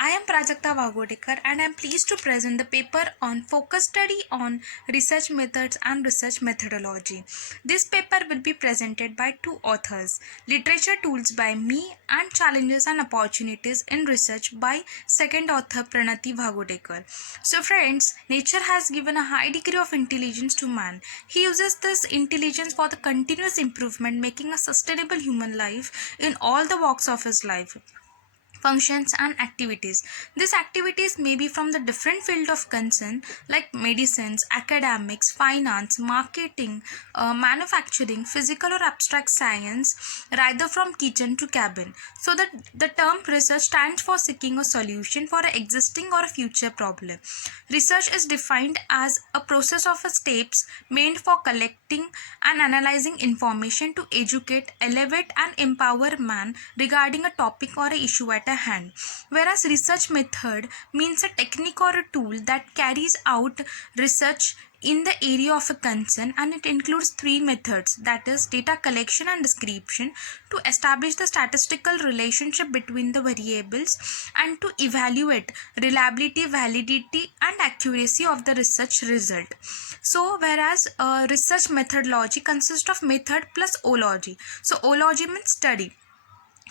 I am Prajakta Vagodekar and I am pleased to present the paper on focus study on research methods and research methodology. This paper will be presented by two authors, Literature Tools by me and Challenges and Opportunities in Research by second author Pranati Vagodekar. So friends, nature has given a high degree of intelligence to man. He uses this intelligence for the continuous improvement, making a sustainable human life in all the walks of his life, functions and activities. These activities may be from the different field of concern like medicines, academics, finance, marketing, manufacturing, physical or abstract science, rather from kitchen to cabin. So that the term research stands for seeking a solution for an existing or a future problem. Research is defined as a process of steps made for collecting and analyzing information to educate, elevate and empower man regarding a topic or a issue at a hand. Whereas research method means a technique or a tool that carries out research in the area of a concern, and it includes three methods, that is data collection and description, to establish the statistical relationship between the variables and to evaluate reliability, validity and accuracy of the research result. So whereas research methodology consists of method plus ology. So ology means study.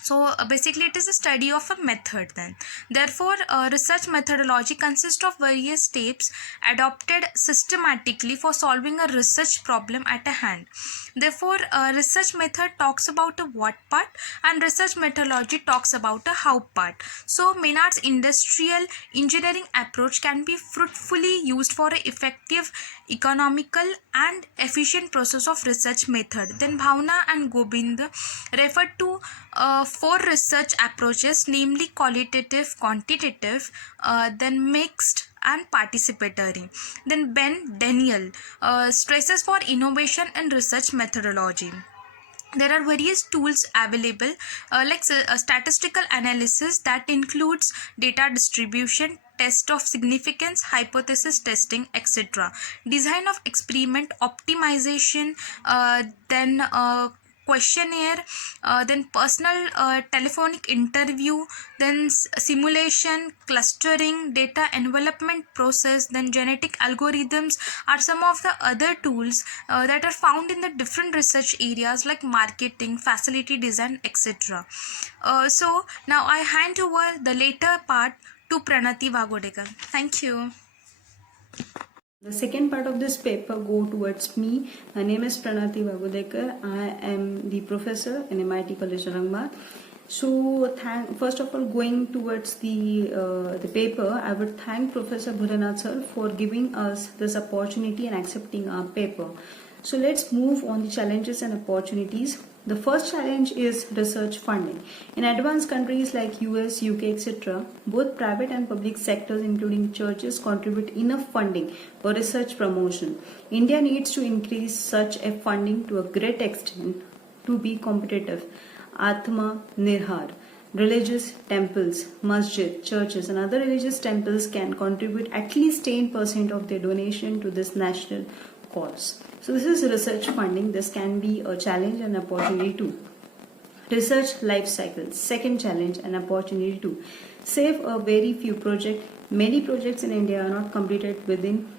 So basically it is a study of a method then. Therefore research methodology consists of various steps adopted systematically for solving a research problem at a hand. Therefore research method talks about a what part and research methodology talks about a how part. So Maynard's industrial engineering approach can be fruitfully used for an effective, economical and efficient process of research method. Then Bhavna and Gobind referred to four research approaches, namely qualitative, quantitative, then mixed and participatory. Then Ben Daniel stresses for innovation in research methodology. There are various tools available like statistical analysis that includes data distribution, test of significance, hypothesis testing, etc. Design of experiment, optimization, then questionnaire, then personal telephonic interview, then simulation, clustering, data envelopment process, then genetic algorithms are some of the other tools that are found in the different research areas like marketing, facility design, etc. So now I hand over the later part to Pranati Vagodekar. Thank you. The second part of this paper go towards me. My name is Pranati Vagodekar. I am the professor in MIT College Aurangabad. So first of all, going towards the paper, I would thank Professor Bhurannath sir for giving us this opportunity and accepting our paper. So let's move on the challenges and opportunities. The first challenge is research funding. In advanced countries like US, UK, etc., both private and public sectors including churches contribute enough funding for research promotion. India needs to increase such a funding to a great extent to be competitive. Atma Nirbhar. Religious temples, masjid, churches and other religious temples can contribute at least 10% of their donation to this national cause. So this is research funding. This can be a challenge and opportunity too. Research life cycle, second challenge and opportunity too. Save a very few projects. Many projects in India are not completed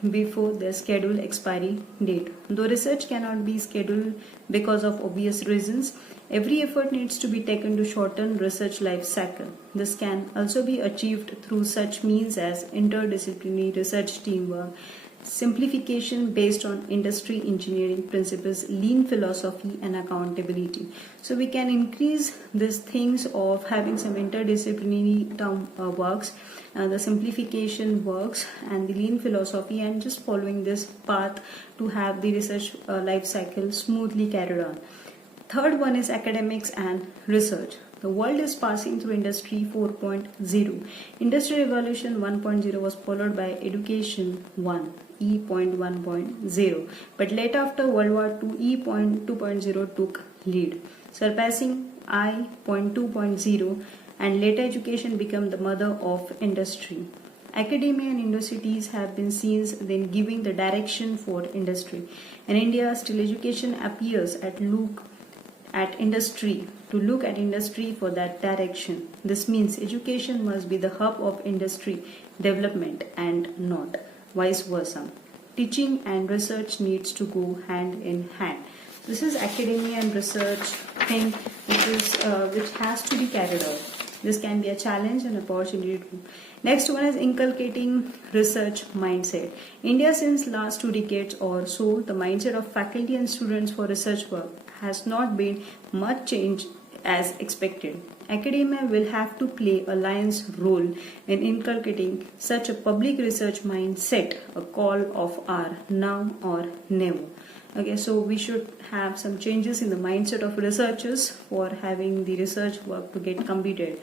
before their scheduled expiry date. Though research cannot be scheduled because of obvious reasons, every effort needs to be taken to shorten research life cycle. This can also be achieved through such means as interdisciplinary research teamwork, simplification based on industry engineering principles, lean philosophy and accountability. So we can increase these things of having some interdisciplinary works, the simplification works and the lean philosophy, and just following this path to have the research life cycle smoothly carried on. Third one is academics and research. The world is passing through Industry 4.0. Industry Revolution 1.0 was followed by Education 1, E.1.0. But late after World War II, E.2.0 took lead, surpassing I.2.0, and later education became the mother of industry. Academia and universities have been seen then giving the direction for industry. In India, still education appears at industry to look at industry for that direction. This means education must be the hub of industry development and not vice versa. Teaching and research needs to go hand in hand. This is academia and research thing which has to be carried out. This can be a challenge and opportunity too. Next one is inculcating research mindset. India since last 2 decades or so, the mindset of faculty and students for research work has not been much changed as expected. Academia will have to play a lion's role in inculcating such a public research mindset, a call of our now or never. Okay, so we should have some changes in the mindset of researchers for having the research work to get completed.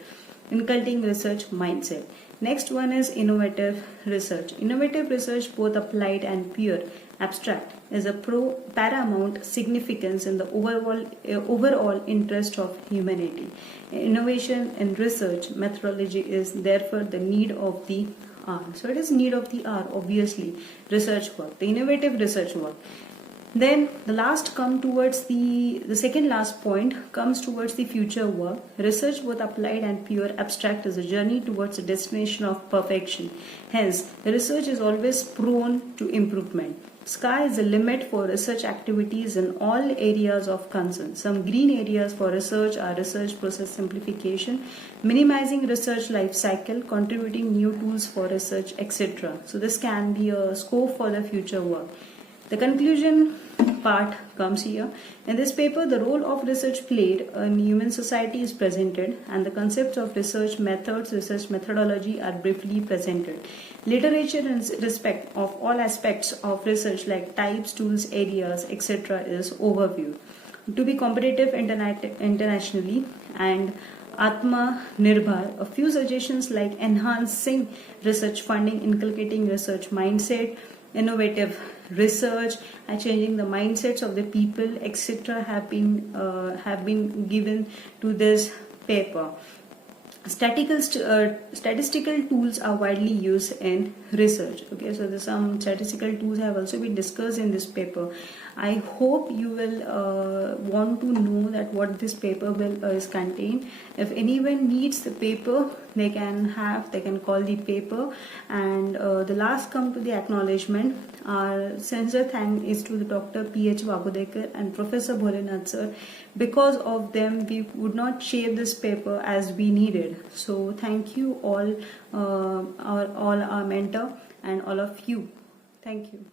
Inculcating research mindset. Next one is innovative research. Innovative research, both applied and pure abstract, is a paramount significance in the overall interest of humanity. Innovation in research methodology is therefore the need of the hour. So it is need of the hour, obviously, research work, the innovative research work. Then the last come towards the second last point comes towards the future work. Research, both applied and pure abstract, is a journey towards a destination of perfection. Hence, research is always prone to improvement. Sky is the limit for research activities in all areas of concern. Some green areas for research are research process simplification, minimizing research life cycle, contributing new tools for research, etc. So this can be a scope for the future work. The conclusion part comes here. In this paper, the role of research played in human society is presented, and the concepts of research methods, research methodology are briefly presented. Literature in respect of all aspects of research like types, tools, areas, etc. is overviewed. To be competitive internationally and Atma Nirbhar, a few suggestions like enhancing research funding, inculcating research mindset, innovative research, and changing the mindsets of the people, etc. have been given to this paper. Statistical tools are widely used in research. Okay, so some statistical tools have also been discussed in this paper. I hope you will want to know that what this paper is contained. If anyone needs the paper, they can call the paper. And the last come to the acknowledgement. Our sincere thanks is to the Dr. P.H. Vagudekar and Professor Bholenath sir. Because of them, we would not shape this paper as we needed. So thank you all, our mentor and all of you. Thank you.